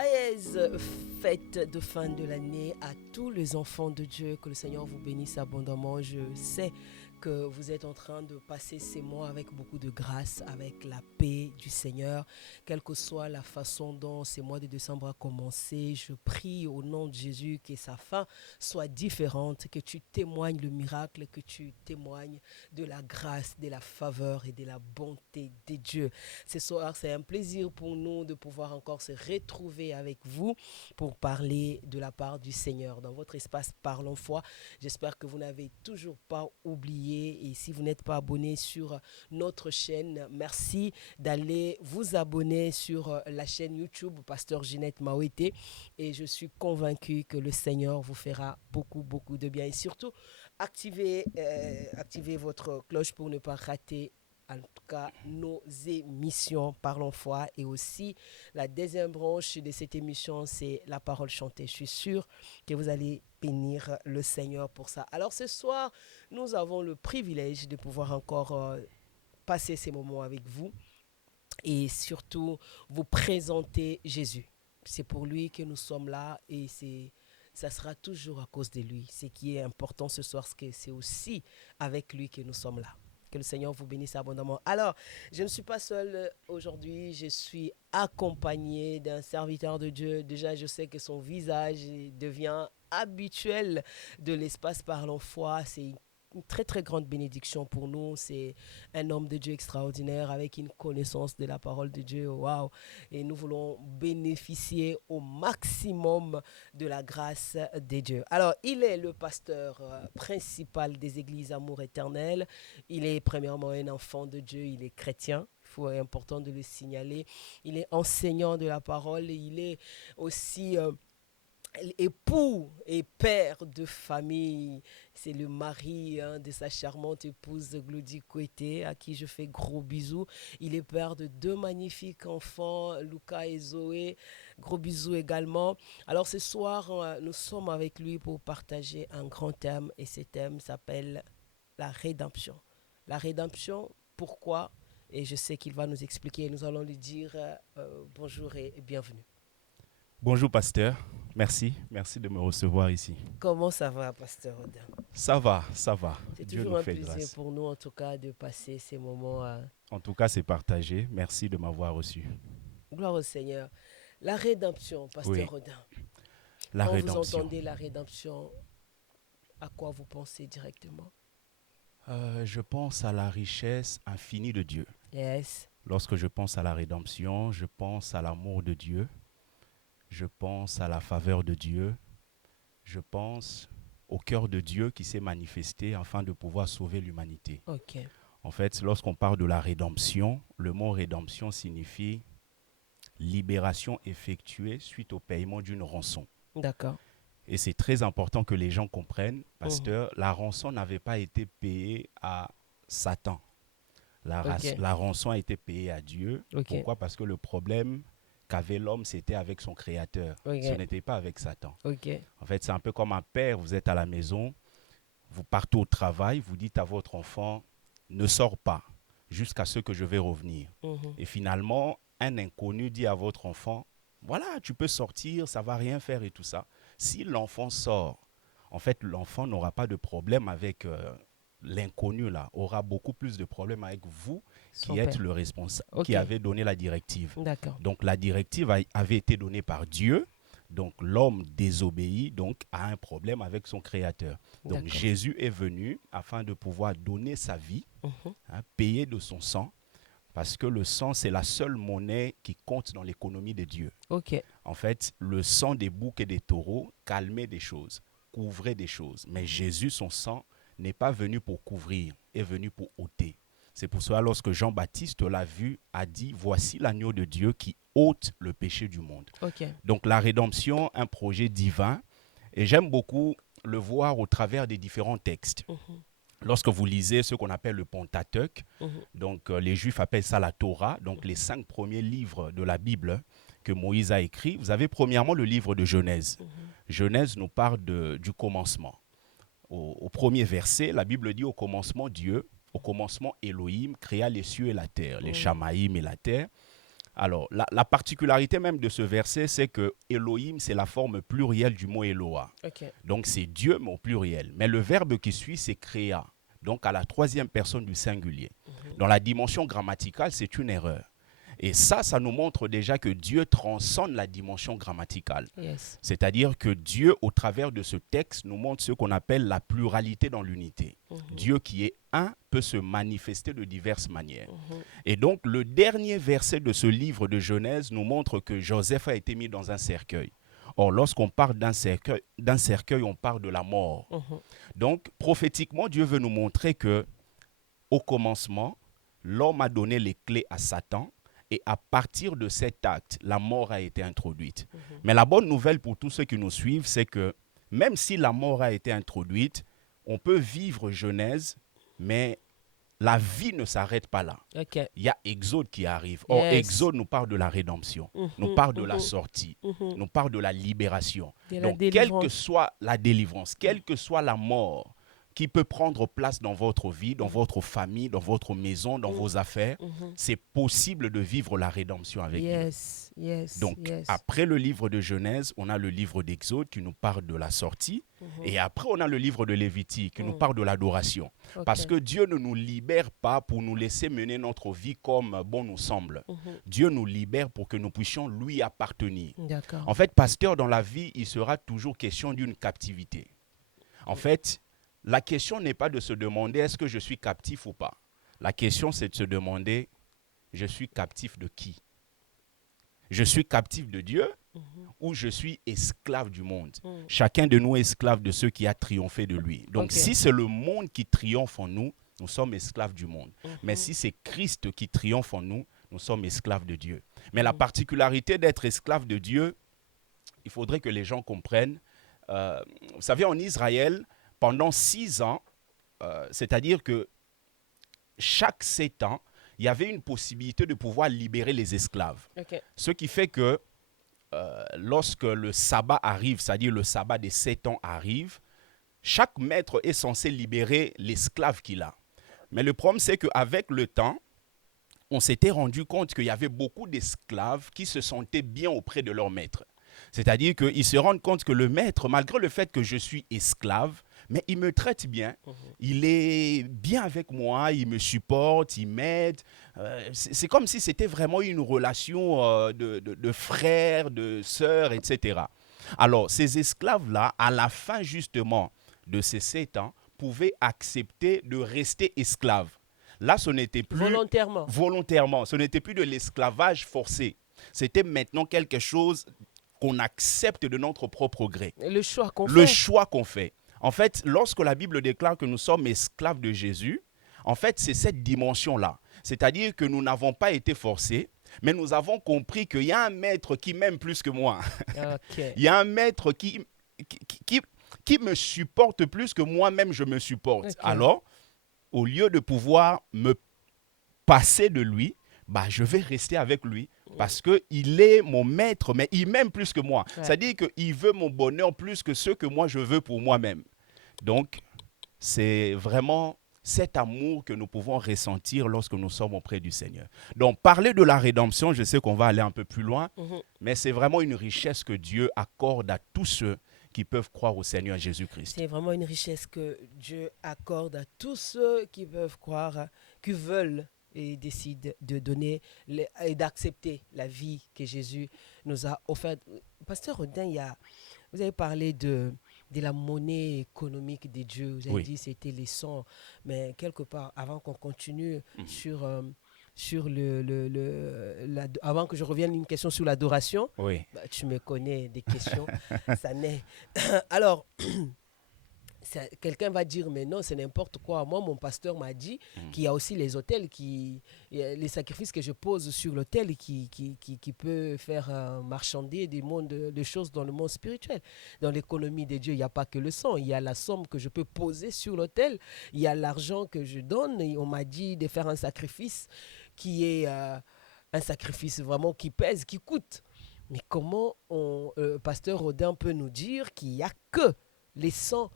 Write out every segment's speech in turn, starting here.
Joyeuse fête de fin de l'année à tous les enfants de Dieu. Que le Seigneur vous bénisse abondamment. Je sais que vous êtes en train de passer ces mois avec beaucoup de grâce, avec la paix du Seigneur. Quelle que soit la façon dont ces mois de décembre a commencé, je prie au nom de Jésus que sa fin soit différente, que tu témoignes le miracle, que tu témoignes de la grâce, de la faveur et de la bonté de Dieu. Ce soir, c'est un plaisir pour nous de pouvoir encore se retrouver avec vous pour parler de la part du Seigneur dans votre espace Parlons Foi. J'espère que vous n'avez toujours pas oublié, et si vous n'êtes pas abonné sur notre chaîne, merci d'aller vous abonner sur la chaîne YouTube Pasteur Ginette Mawete, et je suis convaincu que le Seigneur vous fera beaucoup de bien, et surtout activez votre cloche pour ne pas rater en tout cas nos émissions Parlons Foi. Et aussi la deuxième branche de cette émission, c'est la parole chantée. Je suis sûr que vous allez bénir le Seigneur pour ça. Alors ce soir, nous avons le privilège de pouvoir encore passer ces moments avec vous et surtout vous présenter Jésus. C'est pour lui que nous sommes là, et ça sera toujours à cause de lui. Ce qui est important ce soir, c'est que c'est aussi avec lui que nous sommes là. Que le Seigneur vous bénisse abondamment. Alors, je ne suis pas seul aujourd'hui, je suis accompagné d'un serviteur de Dieu. Déjà, je sais que son visage devient habituel de l'espace Parlons Foi. C'est une très grande bénédiction pour nous. C'est un homme de Dieu extraordinaire avec une connaissance de la parole de Dieu. Waouh! Et nous voulons bénéficier au maximum de la grâce de Dieu. Alors, il est le pasteur principal des églises Amour Éternel. Il est premièrement un enfant de Dieu, il est chrétien. C'est important de le signaler. Il est enseignant de la parole, et il est aussi époux et père de famille. C'est le mari de sa charmante épouse Glody Kouete, à qui je fais gros bisous. Il est père de deux magnifiques enfants, Lucas et Zoé. Gros bisous également. Alors ce soir, nous sommes avec lui pour partager un grand thème, et ce thème s'appelle la rédemption. La rédemption, pourquoi? Et je sais qu'il va nous expliquer. Nous allons lui dire bonjour et bienvenue. Bonjour pasteur, merci de me recevoir ici. Comment ça va, pasteur Odin? Ça va, C'est Dieu toujours nous un fait plaisir grâce. pour nous, en tout cas, de passer ces moments. En tout cas, c'est partagé, merci de m'avoir reçu. Gloire au Seigneur. La rédemption, pasteur Oui, Odin. la Quand vous rédemption. entendez la rédemption, à quoi vous pensez directement? Je pense à la richesse infinie de Dieu. Yes. Lorsque je pense à la rédemption, je pense à l'amour de Dieu, je pense à la faveur de Dieu, je pense au cœur de Dieu qui s'est manifesté afin de pouvoir sauver l'humanité. Ok. En fait, lorsqu'on parle de la rédemption, le mot rédemption signifie libération effectuée suite au paiement d'une rançon. D'accord. Et c'est très important que les gens comprennent, Mhm. pasteur, la rançon n'avait pas été payée à Satan. Ok. La rançon a été payée à Dieu. Ok. Pourquoi? Parce que le problème qu'avait l'homme, c'était avec son créateur. Ce Ok. n'était pas avec Satan. Ok. En fait, c'est un peu comme un père, vous êtes à la maison, vous partez au travail, vous dites à votre enfant, ne sors pas jusqu'à ce que je vais revenir. Mhm. Et finalement, un inconnu dit à votre enfant, voilà, tu peux sortir, ça va rien faire et tout ça. Si l'enfant sort, en fait, l'enfant n'aura pas de problème avec l'inconnu là, aura beaucoup plus de problèmes avec vous Son qui êtes père. le responsable, qui Ok. avez donné la directive. D'accord. Donc la directive avait été donnée par Dieu. Donc l'homme désobéit, donc a un problème avec son créateur. Donc D'accord. Jésus est venu afin de pouvoir donner sa vie, Mhm. payer de son sang, parce que le sang, c'est la seule monnaie qui compte dans l'économie de Dieu. Ok. En fait, le sang des boucs et des taureaux calmait des choses, couvrait des choses. Mais Jésus, son sang, n'est pas venu pour couvrir, est venu pour ôter. C'est pour cela, lorsque Jean-Baptiste l'a vu, a dit, voici l'agneau de Dieu qui ôte le péché du monde. Ok. Donc la rédemption, un projet divin. Et j'aime beaucoup le voir au travers des différents textes. Mhm. Lorsque vous lisez ce qu'on appelle le Pentateuque, Mhm. donc les Juifs appellent ça la Torah, donc les 5 premiers livres de la Bible que Moïse a écrit, vous avez premièrement le livre de Genèse. Mhm. Genèse nous parle du commencement. Au premier verset, la Bible dit au commencement Dieu, au commencement Elohim créa les cieux et la terre, les Mhm. Shamaïm et la terre. Alors, la particularité même de ce verset, c'est que Elohim, c'est la forme plurielle du mot Eloah. Ok. Donc, c'est Dieu, mais au pluriel. Mais le verbe qui suit, c'est créa. Donc, à la troisième personne du singulier. Dans la dimension grammaticale, c'est une erreur. Et ça nous montre déjà que Dieu transcende la dimension grammaticale. Yes. C'est-à-dire que Dieu, au travers de ce texte, nous montre ce qu'on appelle la pluralité dans l'unité. Dieu qui est un peut se manifester de diverses manières. Et donc, le dernier verset de ce livre de Genèse nous montre que Joseph a été mis dans un cercueil. Or, lorsqu'on parle d'un cercueil, on parle de la mort. Donc, prophétiquement, Dieu veut nous montrer que, au commencement, l'homme a donné les clés à Satan. Et à partir de cet acte, la mort a été introduite. Mais la bonne nouvelle pour tous ceux qui nous suivent, c'est que même si la mort a été introduite, on peut vivre Genèse, mais la vie ne s'arrête pas là. Ok. Il y a Exode qui arrive. Or, Yes. Exode nous parle de la rédemption, nous parle de la sortie, nous parle de la libération. De la Donc, quelle délivrance. que soit la délivrance, quelle que soit la mort qui peut prendre place dans votre vie, dans votre famille, dans votre maison, dans vos affaires, c'est possible de vivre la rédemption avec Dieu. Yes, yes, Donc, yes. après le livre de Genèse, on a le livre d'Exode qui nous parle de la sortie. Et après, on a le livre de Lévitique qui nous parle de l'adoration. Ok. Parce que Dieu ne nous libère pas pour nous laisser mener notre vie comme bon nous semble. Dieu nous libère pour que nous puissions lui appartenir. D'accord. En fait, pasteur, dans la vie, il sera toujours question d'une captivité. En fait, la question n'est pas de se demander est-ce que je suis captif ou pas. La question, c'est de se demander je suis captif de qui? Je suis captif de Dieu ou je suis esclave du monde? Chacun de nous est esclave de ceux qui a triomphé de lui. Donc, Ok. si c'est le monde qui triomphe en nous, nous sommes esclaves du monde. Mais si c'est Christ qui triomphe en nous, nous sommes esclaves de Dieu. Mais la particularité d'être esclave de Dieu, il faudrait que les gens comprennent. Vous savez, en Israël, pendant 6 ans, c'est-à-dire que chaque 7 ans, il y avait une possibilité de pouvoir libérer les esclaves. Ok. Ce qui fait que lorsque le sabbat arrive, c'est-à-dire le sabbat des 7 ans arrive, chaque maître est censé libérer l'esclave qu'il a. Mais le problème, c'est qu'avec le temps, on s'était rendu compte qu'il y avait beaucoup d'esclaves qui se sentaient bien auprès de leur maître. C'est-à-dire qu'ils se rendent compte que le maître, malgré le fait que je suis esclave, mais il me traite bien, il est bien avec moi, il me supporte, il m'aide. C'est comme si c'était vraiment une relation de frère, de sœur, etc. Alors, ces esclaves-là, à la fin justement de ces 7 ans, pouvaient accepter de rester esclaves. Là, ce n'était plus volontairement, ce n'était plus de l'esclavage forcé. C'était maintenant quelque chose qu'on accepte de notre propre gré. Le choix qu'on fait. Le choix qu'on fait. En fait, lorsque la Bible déclare que nous sommes esclaves de Jésus, en fait, c'est cette dimension-là. C'est-à-dire que nous n'avons pas été forcés, mais nous avons compris qu'il y a un maître qui m'aime plus que moi. Okay. Il y a un maître qui me supporte plus que moi-même je me supporte. Okay. Alors, au lieu de pouvoir me passer de lui, je vais rester avec lui. Parce qu'il est mon maître, mais il m'aime plus que moi. Ouais. C'est-à-dire qu'il veut mon bonheur plus que ce que moi je veux pour moi-même. Donc, c'est vraiment cet amour que nous pouvons ressentir lorsque nous sommes auprès du Seigneur. Donc, parler de la rédemption, je sais qu'on va aller un peu plus loin, mais c'est vraiment une richesse que Dieu accorde à tous ceux qui peuvent croire au Seigneur Jésus-Christ. C'est vraiment une richesse que Dieu accorde à tous ceux qui peuvent croire, qui veulent et décide de donner et d'accepter la vie que Jésus nous a offerte. Pasteur Rodin, vous avez parlé de la monnaie économique des dieux. Vous avez dit que c'était les sons. Mais quelque part, avant qu'on continue sur avant que je revienne à une question sur l'adoration, tu me connais des questions. Ça naît. Alors, quelqu'un va dire, mais non, c'est n'importe quoi. Moi, mon pasteur m'a dit qu'il y a aussi les hôtels, les sacrifices que je pose sur l'autel qui peut faire marchander des choses dans le monde spirituel. Dans l'économie des dieux, il n'y a pas que le sang. Il y a la somme que je peux poser sur l'autel. Il y a l'argent que je donne. Et on m'a dit de faire un sacrifice qui est un sacrifice vraiment qui pèse, qui coûte. Mais comment pasteur Rodin peut nous dire qu'il n'y a que les sangs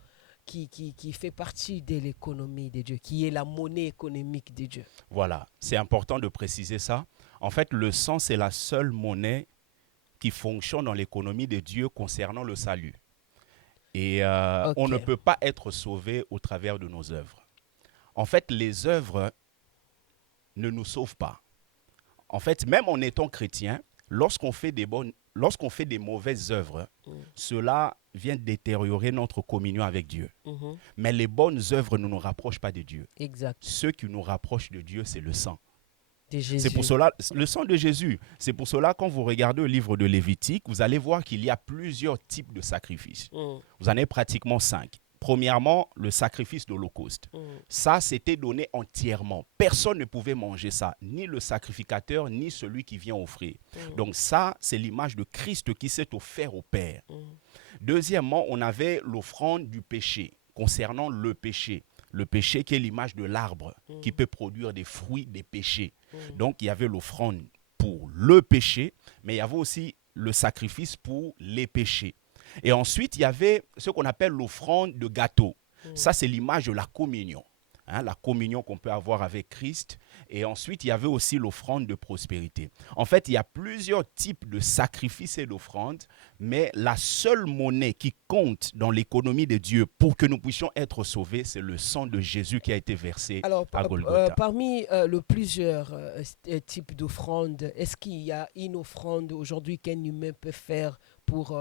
qui fait partie de l'économie des dieux, qui est la monnaie économique des dieux? Voilà, c'est important de préciser ça. En fait, le sang, c'est la seule monnaie qui fonctionne dans l'économie de Dieu concernant le salut. Et on ne Ok. peut pas être sauvé au travers de nos œuvres. En fait, les œuvres ne nous sauvent pas. En fait, même en étant chrétien, lorsqu'on fait des mauvaises œuvres, cela vient détériorer notre communion avec Dieu. Mhm. Mais les bonnes œuvres ne nous rapprochent pas de Dieu. Exact. Ce qui nous rapproche de Dieu, c'est le sang. De C'est pour Jésus. cela, le sang de Jésus. C'est pour cela, quand vous regardez le livre de Lévitique, vous allez voir qu'il y a plusieurs types de sacrifices. Mm. Vous en avez pratiquement 5. Premièrement, le sacrifice d'Holocauste. Mm. Ça, c'était donné entièrement. Personne ne pouvait manger ça, ni le sacrificateur, ni celui qui vient offrir. Donc ça, c'est l'image de Christ qui s'est offert au Père. Deuxièmement, on avait l'offrande du péché, concernant le péché. Le péché qui est l'image de l'arbre, qui peut produire des fruits des péchés. Donc, il y avait l'offrande pour le péché, mais il y avait aussi le sacrifice pour les péchés. Et ensuite, il y avait ce qu'on appelle l'offrande de gâteau. Ça, c'est l'image de la communion. Hein, la communion qu'on peut avoir avec Christ. Et ensuite, il y avait aussi l'offrande de prospérité. En fait, il y a plusieurs types de sacrifices et d'offrandes, mais la seule monnaie qui compte dans l'économie de Dieu pour que nous puissions être sauvés, c'est le sang de Jésus qui a été versé Alors, à Golgotha. parmi les plusieurs types d'offrandes, est-ce qu'il y a une offrande aujourd'hui qu'un humain peut faire pour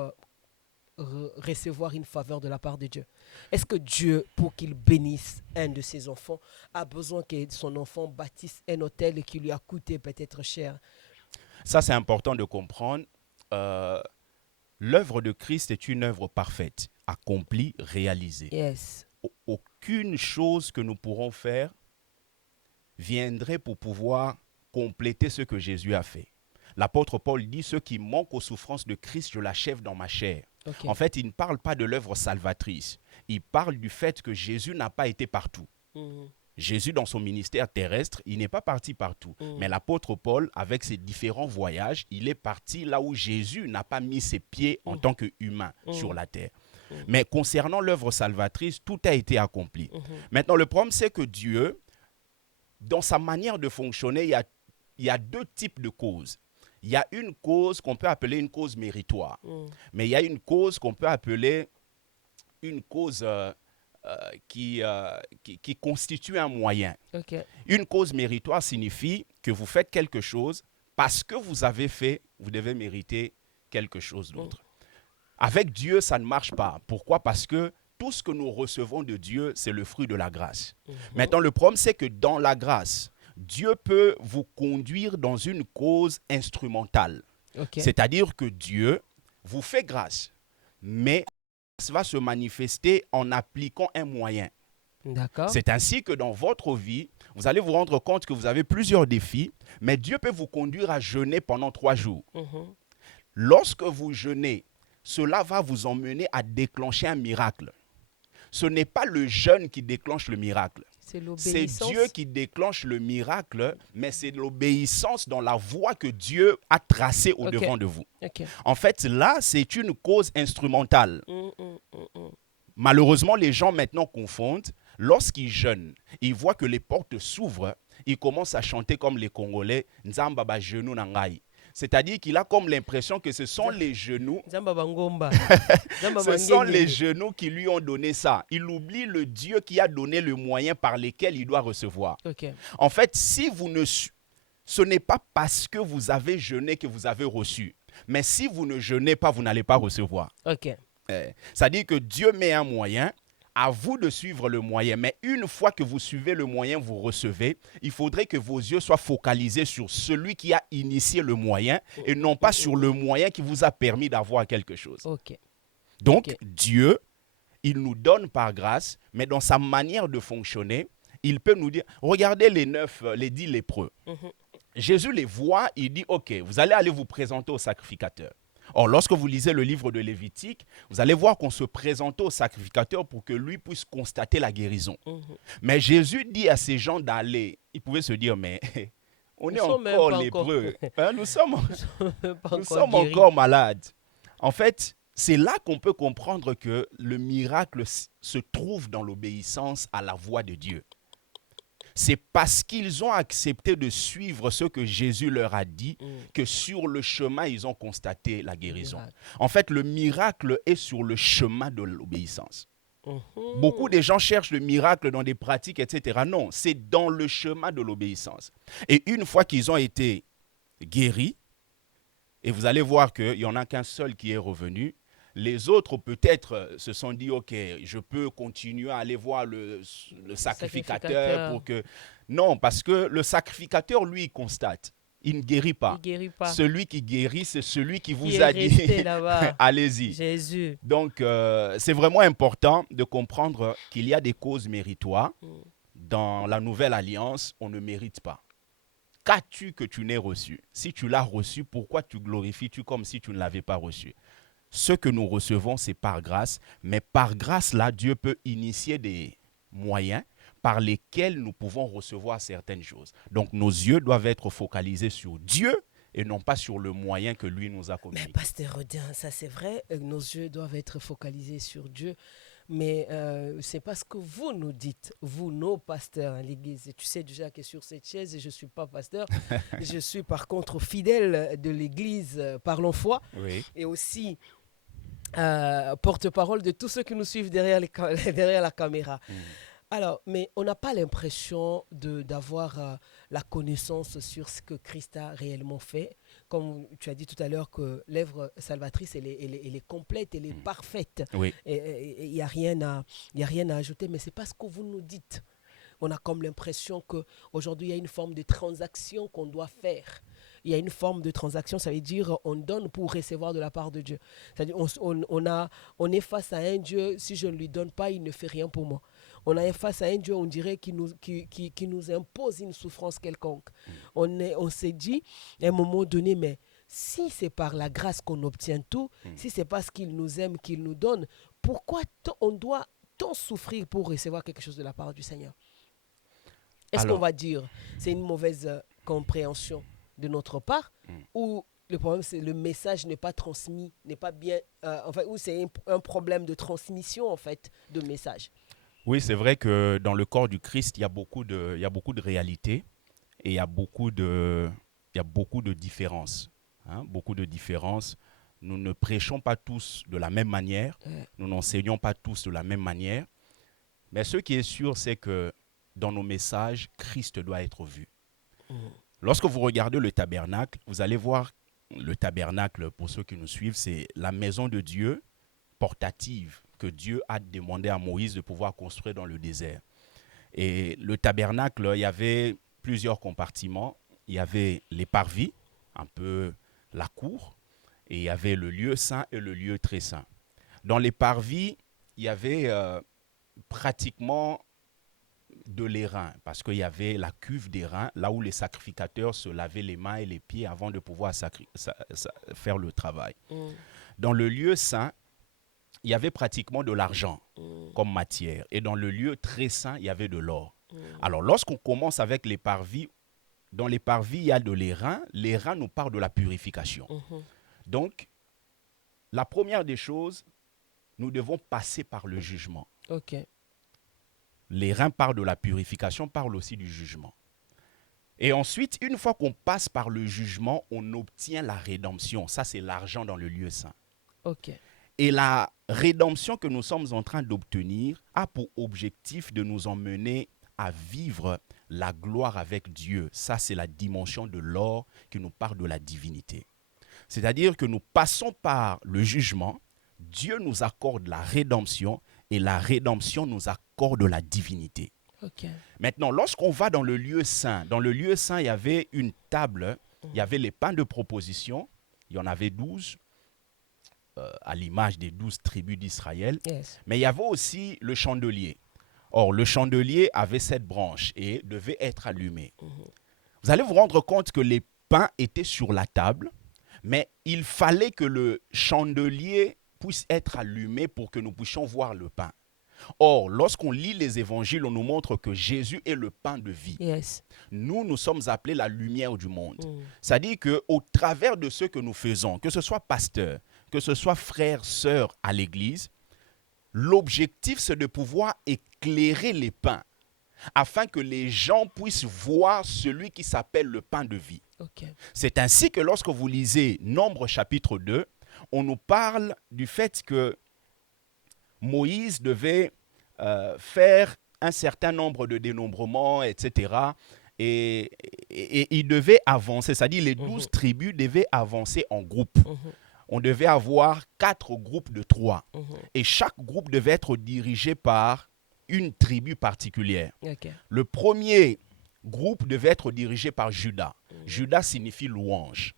recevoir une faveur de la part de Dieu? Est-ce que Dieu, pour qu'il bénisse un de ses enfants, a besoin que son enfant bâtisse un hôtel qui lui a coûté peut-être cher? Ça, c'est important de comprendre. L'œuvre de Christ est une œuvre parfaite, accomplie, réalisée. Yes. Aucune chose que nous pourrons faire viendrait pour pouvoir compléter ce que Jésus a fait. L'apôtre Paul dit, ceux qui manquent aux souffrances de Christ, je l'achève dans ma chair. Okay. En fait, il ne parle pas de l'œuvre salvatrice. Il parle du fait que Jésus n'a pas été partout. Jésus, dans son ministère terrestre, il n'est pas parti partout. Mais l'apôtre Paul, avec ses différents voyages, il est parti là où Jésus n'a pas mis ses pieds en tant qu'humain sur la terre. Mais concernant l'œuvre salvatrice, tout a été accompli. Maintenant, le problème, c'est que Dieu, dans sa manière de fonctionner, il y a deux types de causes. Il y a une cause qu'on peut appeler une cause méritoire. Mais il y a une cause qu'on peut appeler une cause qui constitue un moyen. Okay. Une cause méritoire signifie que vous faites quelque chose parce que vous avez fait, vous devez mériter quelque chose d'autre. Avec Dieu, ça ne marche pas. Pourquoi? Parce que tout ce que nous recevons de Dieu, c'est le fruit de la grâce. Maintenant, le problème, c'est que dans la grâce, Dieu peut vous conduire dans une cause instrumentale. Okay. C'est-à-dire que Dieu vous fait grâce, mais ça va se manifester en appliquant un moyen. D'accord. C'est ainsi que dans votre vie, vous allez vous rendre compte que vous avez plusieurs défis, mais Dieu peut vous conduire à jeûner pendant 3 jours. Lorsque vous jeûnez, cela va vous emmener à déclencher un miracle. Ce n'est pas le jeûne qui déclenche le miracle. C'est Dieu qui déclenche le miracle, mais c'est l'obéissance dans la voie que Dieu a tracée au-devant de vous. Okay. En fait, là, c'est une cause instrumentale. Malheureusement, les gens maintenant confondent. Lorsqu'ils jeûnent, ils voient que les portes s'ouvrent, ils commencent à chanter comme les Congolais, « Nzamba ba genou nangai ». C'est-à-dire qu'il a comme l'impression que ce sont les genoux, ce sont les genoux qui lui ont donné ça. Il oublie le Dieu qui a donné le moyen par lequel il doit recevoir. Okay. En fait, si vous ne, ce n'est pas parce que vous avez jeûné que vous avez reçu. Mais si vous ne jeûnez pas, vous n'allez pas recevoir. Okay. C'est-à-dire que Dieu met un moyen. À vous de suivre le moyen. Mais une fois que vous suivez le moyen, vous recevez, il faudrait que vos yeux soient focalisés sur celui qui a initié le moyen et non pas sur le moyen qui vous a permis d'avoir quelque chose. Okay. Donc, okay. Dieu, il nous donne par grâce, mais dans sa manière de fonctionner, il peut nous dire, regardez les 10 lépreux. Jésus les voit, il dit, ok, vous allez aller vous présenter au sacrificateur. Or, lorsque vous lisez le livre de Lévitique, vous allez voir qu'on se présente au sacrificateur pour que lui puisse constater la guérison. Mais Jésus dit à ces gens d'aller. Ils pouvaient se dire, mais on est encore lépreux. Hein, nous sommes encore malades. En fait, c'est là qu'on peut comprendre que le miracle se trouve dans l'obéissance à la voix de Dieu. C'est parce qu'ils ont accepté de suivre ce que Jésus leur a dit que sur le chemin, ils ont constaté la guérison. En fait, le miracle est sur le chemin de l'obéissance. Beaucoup de gens cherchent le miracle dans des pratiques, etc. Non, c'est dans le chemin de l'obéissance. Et une fois qu'ils ont été guéris, et vous allez voir qu'il n'y en a qu'un seul qui est revenu, les autres peut-être se sont dit, ok, je peux continuer à aller voir le sacrificateur pour que... Non, parce que le sacrificateur, lui, il constate. Il ne guérit pas. Il guérit pas. Celui qui guérit, c'est celui qui vous a dit, allez-y. Jésus. Donc, c'est vraiment important de comprendre qu'il y a des causes méritoires. Dans la nouvelle alliance, on ne mérite pas. Qu'as-tu que tu n'aies reçu? Si tu l'as reçu, pourquoi tu glorifies-tu comme si tu ne l'avais pas reçu? Ce que nous recevons, c'est par grâce. Mais par grâce, là, Dieu peut initier des moyens par lesquels nous pouvons recevoir certaines choses. Donc, nos yeux doivent être focalisés sur Dieu et non pas sur le moyen que lui nous a communiqué. Mais Pasteur Rodin, ça c'est vrai, nos yeux doivent être focalisés sur Dieu. Mais c'est parce que vous nous dites, vous, nos pasteurs à l'église, et tu sais déjà que sur cette chaise, je ne suis pas pasteur, je suis par contre fidèle de l'église Parlons Foi, oui. Et aussi porte-parole de tous ceux qui nous suivent derrière la caméra. Alors, mais on n'a pas l'impression d'avoir la connaissance sur ce que Christ a réellement fait. Comme tu as dit tout à l'heure que l'œuvre salvatrice, elle est complète, elle est parfaite. Oui. Et il n'y a rien à ajouter, mais c'est pas ce que vous nous dites. On a comme l'impression qu'aujourd'hui, il y a une forme de transaction qu'on doit faire. Il y a une forme de transaction, ça veut dire on donne pour recevoir de la part de Dieu. C'est-à-dire on est face à un Dieu, si je ne lui donne pas, il ne fait rien pour moi. On est face à un Dieu, on dirait, qui nous impose une souffrance quelconque. On s'est dit, à un moment donné, mais si c'est par la grâce qu'on obtient tout, si c'est parce qu'il nous aime, qu'il nous donne, pourquoi on doit tant souffrir pour recevoir quelque chose de la part du Seigneur? Est-ce qu'on va dire c'est une mauvaise compréhension de notre part ou le problème, c'est le message n'est pas transmis, n'est pas bien, ou c'est un problème de transmission en fait de message? Oui, c'est vrai que dans le corps du Christ, il y a beaucoup de réalités et il y a beaucoup de différences. Beaucoup de différences. Nous ne prêchons pas tous de la même manière, nous n'enseignons pas tous de la même manière. Mais ce qui est sûr, c'est que dans nos messages, Christ doit être vu. Lorsque vous regardez le tabernacle, vous allez voir le tabernacle, pour ceux qui nous suivent, c'est la maison de Dieu portative que Dieu a demandé à Moïse de pouvoir construire dans le désert. Et le tabernacle, il y avait plusieurs compartiments. Il y avait les parvis, un peu la cour, et il y avait le lieu saint et le lieu très saint. Dans les parvis, il y avait pratiquement de l'airain, parce qu'il y avait la cuve d'airain, là où les sacrificateurs se lavaient les mains et les pieds avant de pouvoir faire le travail. Dans le lieu saint, il y avait pratiquement de l'argent comme matière. Et dans le lieu très saint, il y avait de l'or. Alors, lorsqu'on commence avec les parvis, dans les parvis, il y a de l'airain. L'airain nous parle de la purification. Donc, la première des choses, nous devons passer par le jugement. Ok. L'airain parle de la purification, parle aussi du jugement. Et ensuite, une fois qu'on passe par le jugement, on obtient la rédemption. Ça, c'est l'argent dans le lieu saint. Ok. Et la rédemption que nous sommes en train d'obtenir a pour objectif de nous emmener à vivre la gloire avec Dieu. Ça, c'est la dimension de l'or qui nous parle de la divinité. C'est-à-dire que nous passons par le jugement, Dieu nous accorde la rédemption et la rédemption nous accorde la divinité. Okay. Maintenant, lorsqu'on va dans le lieu saint, il y avait une table, il y avait les pains de proposition, il y en avait 12, à l'image des 12 tribus d'Israël, Yes. Mais il y avait aussi le chandelier. Or, le chandelier avait 7 branches et devait être allumé. Vous allez vous rendre compte que les pains étaient sur la table, mais il fallait que le chandelier puisse être allumé pour que nous puissions voir le pain. Or, lorsqu'on lit les évangiles, on nous montre que Jésus est le pain de vie. Yes. Nous sommes appelés la lumière du monde. C'est-à-dire qu'au travers de ce que nous faisons, que ce soit pasteur, que ce soit frère, sœur à l'église, l'objectif, c'est de pouvoir éclairer les pains. afin que les gens puissent voir celui qui s'appelle le pain de vie. Ok. C'est ainsi que lorsque vous lisez Nombre chapitre 2, on nous parle du fait que Moïse devait faire un certain nombre de dénombrements, etc. Et il devait avancer, c'est-à-dire les 12 tribus devaient avancer en groupe. On devait avoir 4 groupes de 3. Et chaque groupe devait être dirigé par une tribu particulière. Ok. Le premier groupe devait être dirigé par Juda. Juda signifie louange.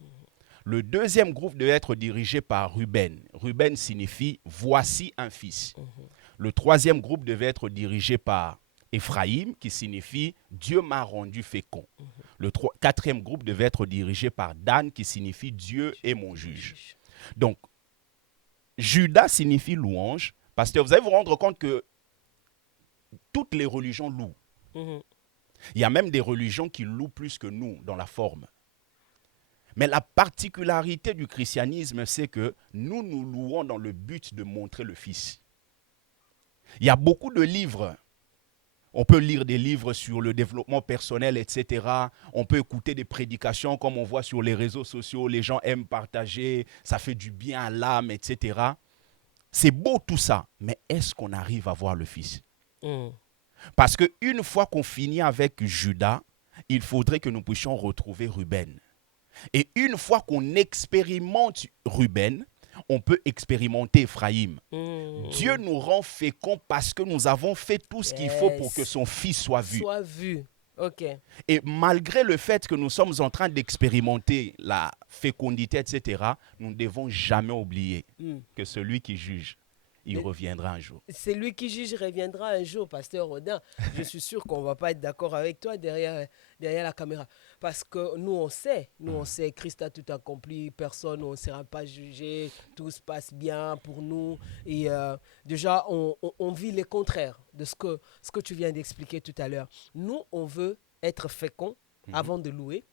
Le deuxième groupe devait être dirigé par Ruben. Ruben signifie voici un fils. Le troisième groupe devait être dirigé par Éphraïm, qui signifie Dieu m'a rendu fécond. Le quatrième groupe devait être dirigé par Dan, qui signifie Dieu est mon juge. Donc, Juda signifie louange, parce que vous allez vous rendre compte que toutes les religions louent. Il y a même des religions qui louent plus que nous dans la forme. Mais la particularité du christianisme, c'est que nous nous louons dans le but de montrer le Fils. Il y a beaucoup de livres. On peut lire des livres sur le développement personnel, etc. On peut écouter des prédications comme on voit sur les réseaux sociaux. Les gens aiment partager, ça fait du bien à l'âme, etc. C'est beau tout ça, mais est-ce qu'on arrive à voir le Fils? Parce qu'une fois qu'on finit avec Judas, il faudrait que nous puissions retrouver Ruben. Et une fois qu'on expérimente Ruben, on peut expérimenter Éphraïm. Dieu nous rend féconds parce que nous avons fait tout ce qu'il faut pour que son fils soit vu. Soit vu. Ok. Et malgré le fait que nous sommes en train d'expérimenter la fécondité, etc., nous ne devons jamais oublier que celui qui juge, il reviendra un jour. C'est lui qui juge reviendra un jour, pasteur Rodin. Je suis sûr qu'on ne va pas être d'accord avec toi derrière la caméra. Parce que nous, on sait, Christ a tout accompli, personne, on ne sera pas jugé, tout se passe bien pour nous. Et déjà, on vit les contraires de ce que tu viens d'expliquer tout à l'heure. Nous, on veut être fécond avant de louer.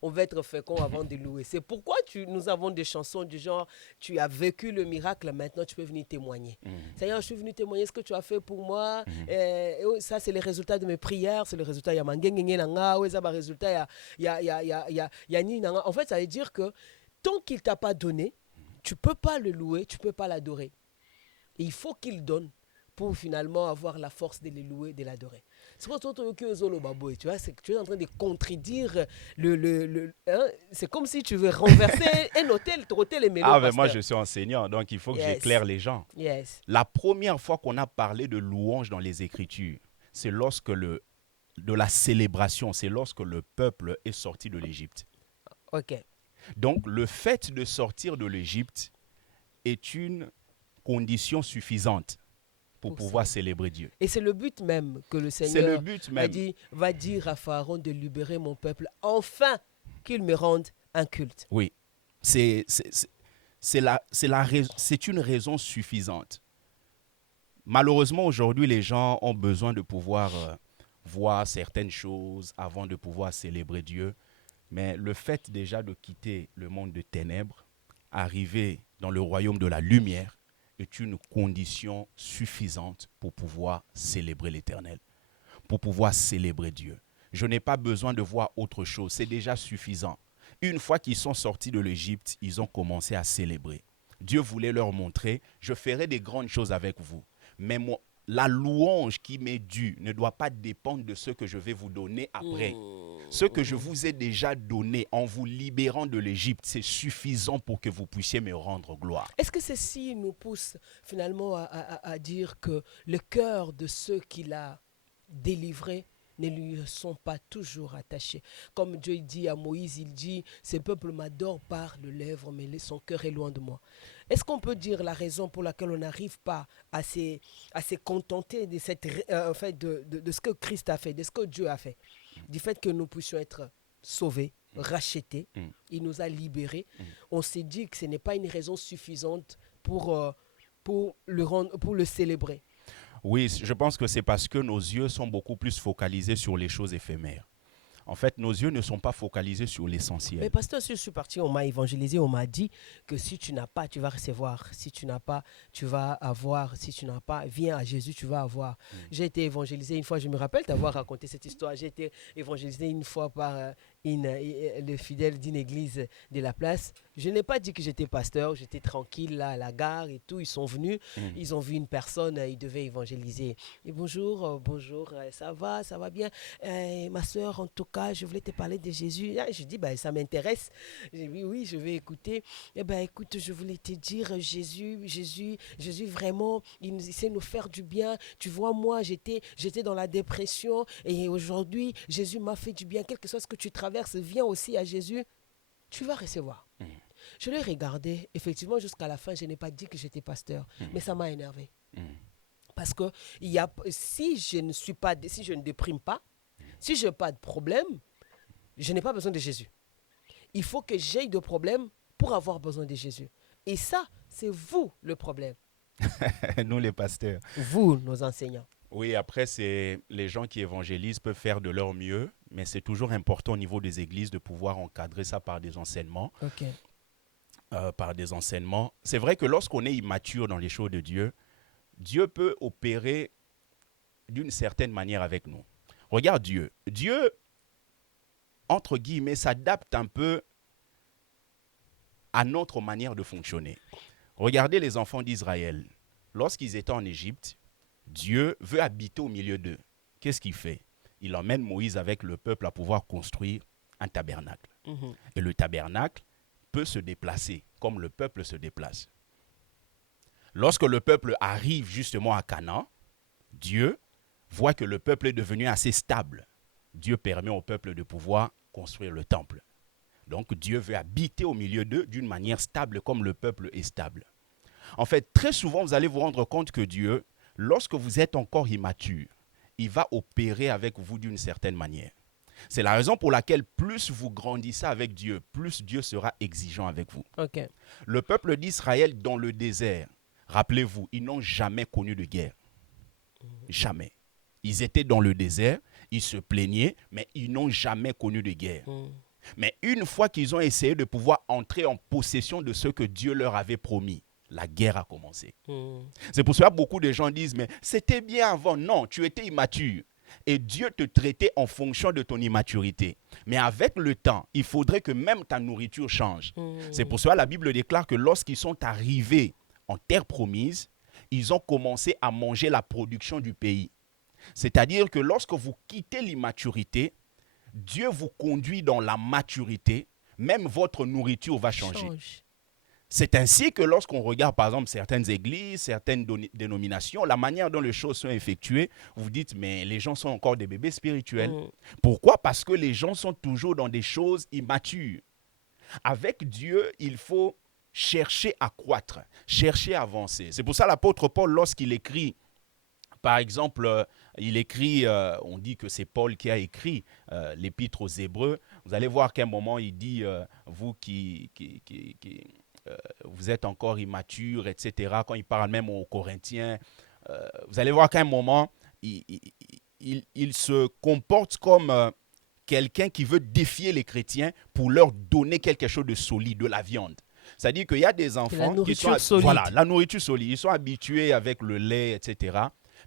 On veut être fécond avant de louer. C'est pourquoi nous avons des chansons du genre « Tu as vécu le miracle, maintenant tu peux venir témoigner. Seigneur, je suis venu témoigner ce que tu as fait pour moi. Ça, c'est les résultats de mes prières. C'est le résultat. Il y a mangengenge nanga. Ça va résultat. Il y a ni nanga. En fait, ça veut dire que tant qu'il ne t'a pas donné, tu ne peux pas le louer, tu ne peux pas l'adorer. Et il faut qu'il donne pour finalement avoir la force de le louer, de l'adorer. C'est pour ça que tu vois, tu es en train de contredire c'est comme si tu veux renverser un hôtel, trotter les mélos. Ah, mais moi je suis enseignant, donc il faut que j'éclaire les gens. La première fois qu'on a parlé de louange dans les Écritures, c'est lorsque de la célébration, c'est lorsque le peuple est sorti de l'Égypte. Ok. Donc le fait de sortir de l'Égypte est une condition suffisante pour pouvoir célébrer Dieu. Et c'est le but même que le Seigneur a dit, va dire à Pharaon de libérer mon peuple, enfin qu'il me rende un culte. Oui, c'est une raison suffisante. Malheureusement, aujourd'hui, les gens ont besoin de pouvoir voir certaines choses avant de pouvoir célébrer Dieu. Mais le fait déjà de quitter le monde de ténèbres, arriver dans le royaume de la lumière, est une condition suffisante pour pouvoir célébrer l'Éternel, pour pouvoir célébrer Dieu. Je n'ai pas besoin de voir autre chose, c'est déjà suffisant. Une fois qu'ils sont sortis de l'Égypte, ils ont commencé à célébrer. Dieu voulait leur montrer, je ferai des grandes choses avec vous, mais la louange qui m'est due ne doit pas dépendre de ce que je vais vous donner après. Ce que je vous ai déjà donné en vous libérant de l'Égypte, c'est suffisant pour que vous puissiez me rendre gloire. Est-ce que ceci nous pousse finalement à dire que le cœur de ceux qu'il a délivrés ne lui sont pas toujours attachés? Comme Dieu dit à Moïse, il dit « Ce peuple m'adore par les lèvres, mais son cœur est loin de moi. » Est-ce qu'on peut dire la raison pour laquelle on n'arrive pas à se contenter de ce que Christ a fait, de ce que Dieu a fait, du fait que nous puissions être sauvés, rachetés, il nous a libérés. On s'est dit que ce n'est pas une raison suffisante pour le célébrer. Oui, je pense que c'est parce que nos yeux sont beaucoup plus focalisés sur les choses éphémères. En fait, nos yeux ne sont pas focalisés sur Mais l'essentiel. pasteur, si je suis parti, on m'a évangélisé, on m'a dit que si tu n'as pas, tu vas recevoir. Si tu n'as pas, tu vas avoir. Si tu n'as pas, viens à Jésus, tu vas avoir. J'ai été évangélisé une fois, je me rappelle d'avoir raconté cette histoire. J'ai été évangélisé une fois par le fidèle d'une église de la place. Je n'ai pas dit que j'étais pasteur, j'étais tranquille là à la gare et tout. Ils sont venus, ils ont vu une personne, ils devaient évangéliser. Et bonjour, bonjour, ça va bien. Ma soeur, en tout cas, je voulais te parler de Jésus. Ah, je dis, bah, ça m'intéresse. J'ai dit, oui, je vais écouter. Eh ben, écoute, je voulais te dire, Jésus, vraiment, il sait nous faire du bien. Tu vois, moi, j'étais dans la dépression et aujourd'hui, Jésus m'a fait du bien. Quel que soit ce que tu traverses, viens aussi à Jésus. Tu vas recevoir. Je l'ai regardé. Effectivement, jusqu'à la fin, je n'ai pas dit que j'étais pasteur, mais ça m'a énervé. Parce que si je ne déprime pas, si je n'ai pas de problème, je n'ai pas besoin de Jésus. Il faut que j'aie de problèmes pour avoir besoin de Jésus. Et ça, c'est vous le problème. Nous, les pasteurs. Vous, nos enseignants. Oui, après, c'est les gens qui évangélisent peuvent faire de leur mieux, mais c'est toujours important au niveau des églises de pouvoir encadrer ça par des enseignements. Ok. Par des enseignements. C'est vrai que lorsqu'on est immature dans les choses de Dieu, Dieu peut opérer d'une certaine manière avec nous. Regarde Dieu. Dieu, entre guillemets, s'adapte un peu à notre manière de fonctionner. Regardez les enfants d'Israël. Lorsqu'ils étaient en Égypte, Dieu veut habiter au milieu d'eux. Qu'est-ce qu'il fait? Il emmène Moïse avec le peuple à pouvoir construire un tabernacle. Et le tabernacle peut se déplacer comme le peuple se déplace. Lorsque le peuple arrive justement à Canaan, Dieu voit que le peuple est devenu assez stable. Dieu permet au peuple de pouvoir construire le temple. Donc Dieu veut habiter au milieu d'eux d'une manière stable comme le peuple est stable. En fait, très souvent, vous allez vous rendre compte que Dieu, lorsque vous êtes encore immature, il va opérer avec vous d'une certaine manière. C'est la raison pour laquelle plus vous grandissez avec Dieu, plus Dieu sera exigeant avec vous. Okay. Le peuple d'Israël dans le désert, rappelez-vous, ils n'ont jamais connu de guerre. Jamais. Ils étaient dans le désert, ils se plaignaient, mais ils n'ont jamais connu de guerre. Mais une fois qu'ils ont essayé de pouvoir entrer en possession de ce que Dieu leur avait promis, la guerre a commencé. C'est pour cela que beaucoup de gens disent, mais c'était bien avant. Non, tu étais immature. Et Dieu te traitait en fonction de ton immaturité. Mais avec le temps, il faudrait que même ta nourriture change. C'est pour cela que la Bible déclare que lorsqu'ils sont arrivés en terre promise, ils ont commencé à manger la production du pays. C'est-à-dire que lorsque vous quittez l'immaturité, Dieu vous conduit dans la maturité, même votre nourriture va changer. C'est ainsi que lorsqu'on regarde par exemple certaines églises, certaines dénominations, la manière dont les choses sont effectuées, vous dites mais les gens sont encore des bébés spirituels. Pourquoi? Parce que les gens sont toujours dans des choses immatures. Avec Dieu, il faut chercher à croître, chercher à avancer. C'est pour ça l'apôtre Paul, lorsqu'il écrit, par exemple, il écrit, on dit que c'est Paul qui a écrit l'épître aux Hébreux. Vous allez voir qu'à un moment, il dit, vous qui vous êtes encore immature, etc. Quand il parle même aux Corinthiens, vous allez voir qu'à un moment, il se comporte comme quelqu'un qui veut défier les chrétiens pour leur donner quelque chose de solide, de la viande. C'est-à-dire qu'il y a des enfants qui sont... Voilà, la nourriture solide. Ils sont habitués avec le lait, etc.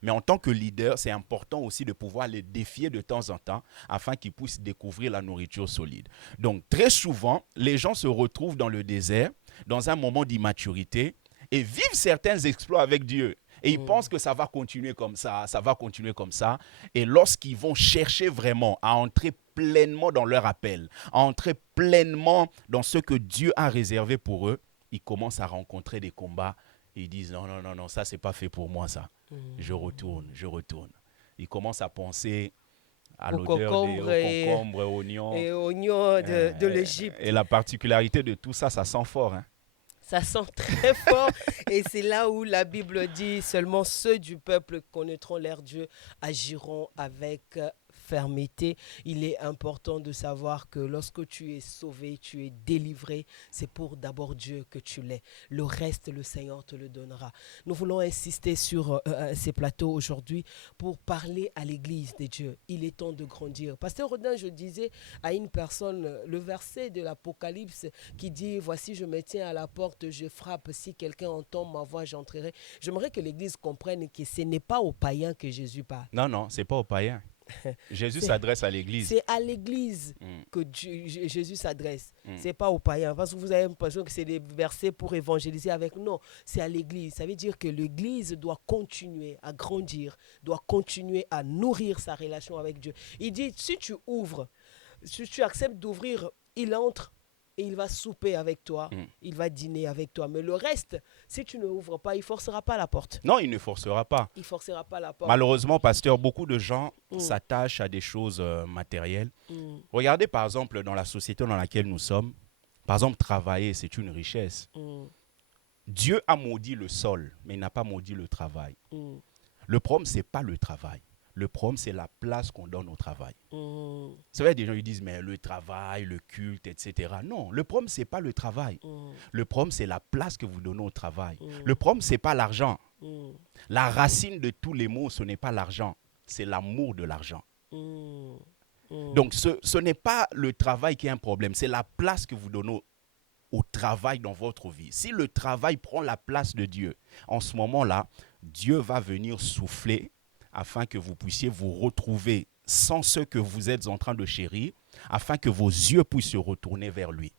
Mais en tant que leader, c'est important aussi de pouvoir les défier de temps en temps afin qu'ils puissent découvrir la nourriture solide. Donc, très souvent, les gens se retrouvent dans le désert, dans un moment d'immaturité, et vivent certains exploits avec Dieu. Et ils pensent que ça va continuer comme ça, ça va continuer comme ça. Et lorsqu'ils vont chercher vraiment à entrer pleinement dans leur appel, à entrer pleinement dans ce que Dieu a réservé pour eux, ils commencent à rencontrer des combats. Et ils disent non, ça c'est pas fait pour moi ça. Je retourne. Ils commencent à penser à l'odeur des concombres et oignons de l'Égypte. Et la particularité de tout ça, ça sent fort. Hein? Ça sent très fort. Et c'est là où la Bible dit seulement ceux du peuple connaîtront leur Dieu, agiront avec fermeté. Il est important de savoir que lorsque tu es sauvé, tu es délivré, c'est pour d'abord Dieu que tu l'es. Le reste, le Seigneur te le donnera. Nous voulons insister sur ces plateaux aujourd'hui pour parler à l'Église de Dieu. Il est temps de grandir. Pasteur Rodin, je disais à une personne le verset de l'Apocalypse qui dit « Voici, je me tiens à la porte, je frappe. Si quelqu'un entend ma voix, j'entrerai. » J'aimerais que l'Église comprenne que ce n'est pas aux païens que Jésus parle. Non, c'est pas aux païens. Jésus s'adresse à l'Église. C'est à l'Église que Jésus s'adresse. Ce n'est pas aux païens. Parce que vous avez l'impression que c'est des versets pour évangéliser avec. Non, c'est à l'Église. Ça veut dire que l'Église doit continuer à grandir, doit continuer à nourrir sa relation avec Dieu. Il dit, si tu ouvres, si tu acceptes d'ouvrir, il entre et il va souper avec toi, il va dîner avec toi. Mais le reste, si tu ne ouvres pas, il ne forcera pas la porte. Non, il ne forcera pas. Il ne forcera pas la porte. Malheureusement, pasteur, beaucoup de gens s'attachent à des choses matérielles. Regardez par exemple dans la société dans laquelle nous sommes, par exemple, travailler, c'est une richesse. Dieu a maudit le sol, mais il n'a pas maudit le travail. Le problème, ce n'est pas le travail. Le problème, c'est la place qu'on donne au travail. C'est vrai, des gens ils disent, mais le travail, le culte, etc. Non, le problème, ce n'est pas le travail. Le problème, c'est la place que vous donnez au travail. Le problème, ce n'est pas l'argent. La racine de tous les maux, ce n'est pas l'argent. C'est l'amour de l'argent. Donc, ce n'est pas le travail qui est un problème. C'est la place que vous donnez au travail dans votre vie. Si le travail prend la place de Dieu, en ce moment-là, Dieu va venir souffler afin que vous puissiez vous retrouver sans ce que vous êtes en train de chérir, afin que vos yeux puissent se retourner vers lui.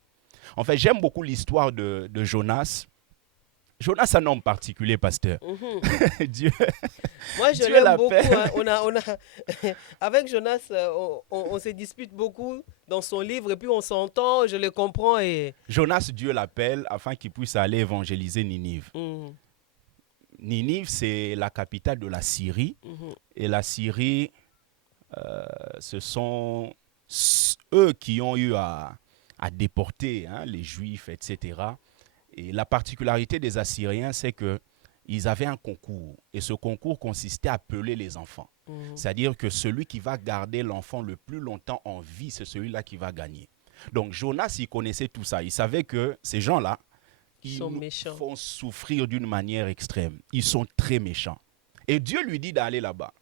En fait, j'aime beaucoup l'histoire de Jonas. Jonas, un homme particulier, pasteur. Dieu, moi, je l'aime beaucoup. Hein. Avec Jonas, on se dispute beaucoup dans son livre et puis on s'entend, je le comprends. Jonas, Dieu l'appelle afin qu'il puisse aller évangéliser Ninive. Ninive, c'est la capitale de la Syrie. Et la Syrie, ce sont eux qui ont eu à déporter les Juifs, etc. Et la particularité des Assyriens, c'est qu'ils avaient un concours. Et ce concours consistait à appeler les enfants. C'est-à-dire que celui qui va garder l'enfant le plus longtemps en vie, c'est celui-là qui va gagner. Donc Jonas, il connaissait tout ça. Il savait que ces gens-là, ils nous font souffrir d'une manière extrême. Ils sont très méchants. Et Dieu lui dit d'aller là-bas.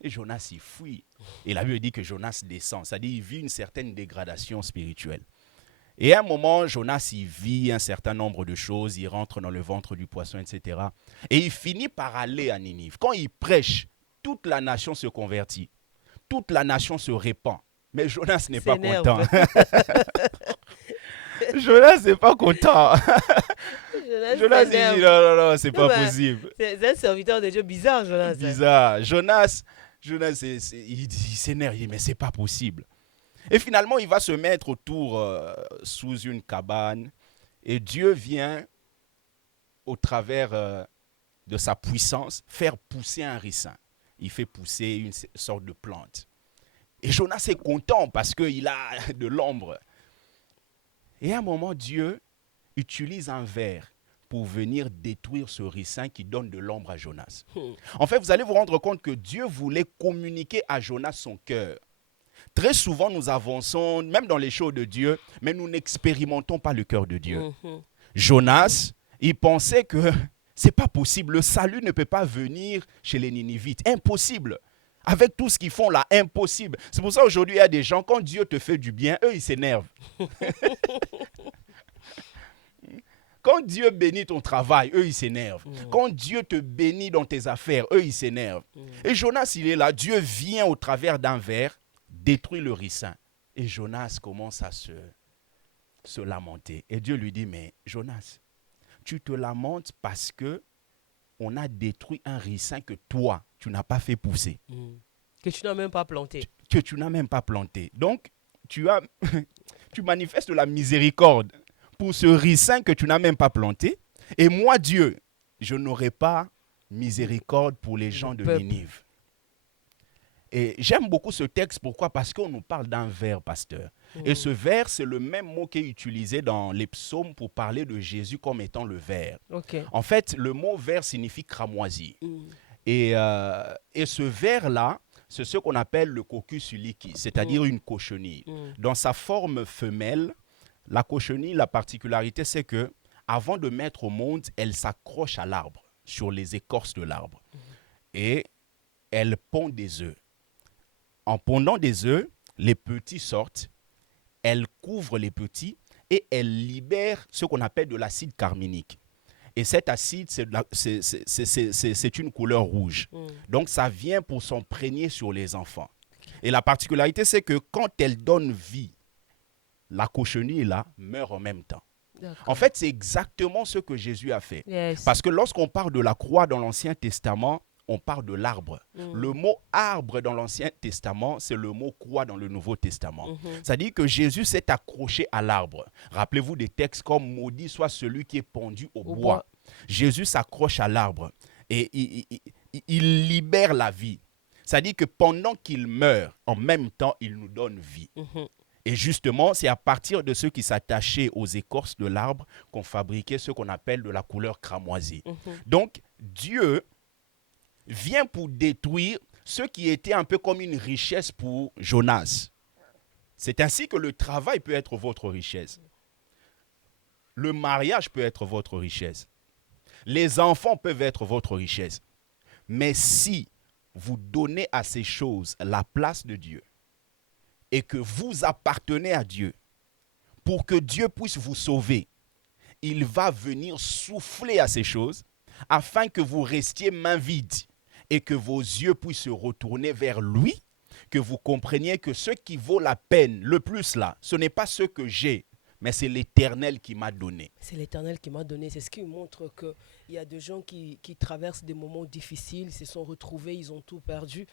Et Jonas, il fuit. Et la Bible dit que Jonas descend. C'est-à-dire qu'il vit une certaine dégradation spirituelle. Et à un moment, Jonas, il vit un certain nombre de choses. Il rentre dans le ventre du poisson, etc. Et il finit par aller à Ninive. Quand il prêche, toute la nation se convertit. Toute la nation se répand. Mais Jonas n'est pas content. Jonas n'est pas content. Jonas dit non, c'est pas possible. C'est un serviteur de Dieu bizarre, Jonas. Bizarre. Jonas il s'énerve, il dit mais c'est pas possible. Et finalement, il va se mettre autour sous une cabane et Dieu vient au travers de sa puissance faire pousser un ricin. Il fait pousser une sorte de plante. Et Jonas est content parce qu'il a de l'ombre. Et à un moment, Dieu utilise un ver pour venir détruire ce ricin qui donne de l'ombre à Jonas. En fait, vous allez vous rendre compte que Dieu voulait communiquer à Jonas son cœur. Très souvent, nous avançons, même dans les choses de Dieu, mais nous n'expérimentons pas le cœur de Dieu. Jonas, il pensait que ce n'est pas possible. Le salut ne peut pas venir chez les Ninivites. Impossible. Avec tout ce qu'ils font là, impossible. C'est pour ça qu'aujourd'hui, il y a des gens, quand Dieu te fait du bien, eux, ils s'énervent. Quand Dieu bénit ton travail, eux, ils s'énervent. Quand Dieu te bénit dans tes affaires, eux, ils s'énervent. Et Jonas, il est là. Dieu vient au travers d'un ver, détruit le ricin. Et Jonas commence à se lamenter. Et Dieu lui dit, mais Jonas, tu te lamentes parce que on a détruit un ricin que toi, tu n'as pas fait pousser. Que tu n'as même pas planté. Que tu n'as même pas planté. Donc, tu manifestes la miséricorde pour ce ricin que tu n'as même pas planté. Et moi, Dieu, je n'aurai pas miséricorde pour les gens de Ninive. Et j'aime beaucoup ce texte. Pourquoi? Parce qu'on nous parle d'un ver, pasteur. Et ce ver, c'est le même mot qui est utilisé dans les psaumes pour parler de Jésus comme étant le ver. En fait, le mot ver signifie cramoisi. Et ce ver-là, c'est ce qu'on appelle le coccus uliki, c'est-à-dire une cochenille. Dans sa forme femelle, la cochenille, la particularité, c'est que avant de mettre au monde, elle s'accroche à l'arbre, sur les écorces de l'arbre. Et elle pond des œufs. En pondant des œufs, les petits sortent, elle couvre les petits et elle libère ce qu'on appelle de l'acide carminique. Et cet acide, c'est une couleur rouge. Donc, ça vient pour s'imprégner sur les enfants. Et la particularité, c'est que quand elle donne vie, la cochenille, là, meurt en même temps. En fait, c'est exactement ce que Jésus a fait. Yes. Parce que lorsqu'on parle de la croix dans l'Ancien Testament, on parle de l'arbre. Le mot arbre dans l'Ancien Testament, c'est le mot croix dans le Nouveau Testament. Ça dit que Jésus s'est accroché à l'arbre. Rappelez-vous des textes comme « Maudit soit celui qui est pendu au bois ». Jésus s'accroche à l'arbre et il libère la vie. Ça dit que pendant qu'il meurt, en même temps, il nous donne vie. Et justement, c'est à partir de ceux qui s'attachaient aux écorces de l'arbre qu'on fabriquait ce qu'on appelle de la couleur cramoisie. Donc, Dieu vient pour détruire ce qui était un peu comme une richesse pour Jonas. C'est ainsi que le travail peut être votre richesse. Le mariage peut être votre richesse. Les enfants peuvent être votre richesse. Mais si vous donnez à ces choses la place de Dieu et que vous appartenez à Dieu pour que Dieu puisse vous sauver, il va venir souffler à ces choses afin que vous restiez main vide et que vos yeux puissent se retourner vers lui, que vous compreniez que ce qui vaut la peine le plus là, ce n'est pas ce que j'ai, mais c'est l'Éternel qui m'a donné. C'est l'Éternel qui m'a donné. C'est ce qui montre qu'il y a des gens qui traversent des moments difficiles, ils se sont retrouvés, ils ont tout perdu.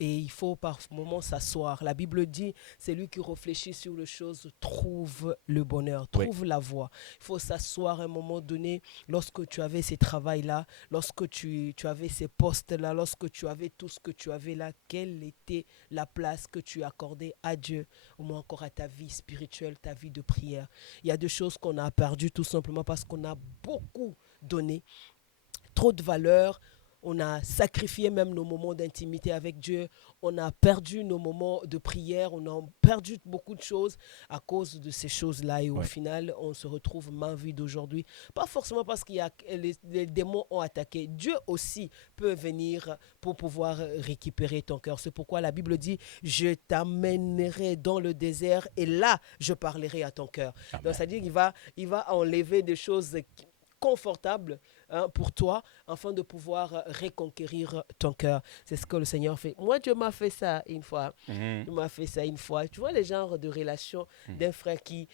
Et il faut par moments s'asseoir. La Bible dit, c'est lui qui réfléchit sur les choses, trouve le bonheur, trouve la voie. Il faut s'asseoir à un moment donné, lorsque tu avais ces travails-là, lorsque tu avais ces postes-là, lorsque tu avais tout ce que tu avais là, quelle était la place que tu accordais à Dieu, au moins encore à ta vie spirituelle, ta vie de prière. Il y a des choses qu'on a perdues tout simplement parce qu'on a beaucoup donné, trop de valeur. On a sacrifié même nos moments d'intimité avec Dieu. On a perdu nos moments de prière. On a perdu beaucoup de choses à cause de ces choses-là. Et au final, on se retrouve main vide aujourd'hui. Pas forcément parce que les démons ont attaqué. Dieu aussi peut venir pour pouvoir récupérer ton cœur. C'est pourquoi la Bible dit, je t'amènerai dans le désert et là, je parlerai à ton cœur. Amen. Donc, c'est-à-dire qu'il va enlever des choses confortables pour toi, afin de pouvoir reconquérir ton cœur. C'est ce que le Seigneur fait. Moi, Dieu m'a fait ça une fois. Il m'a fait ça une fois. Tu vois les genres de relations d'un frère qui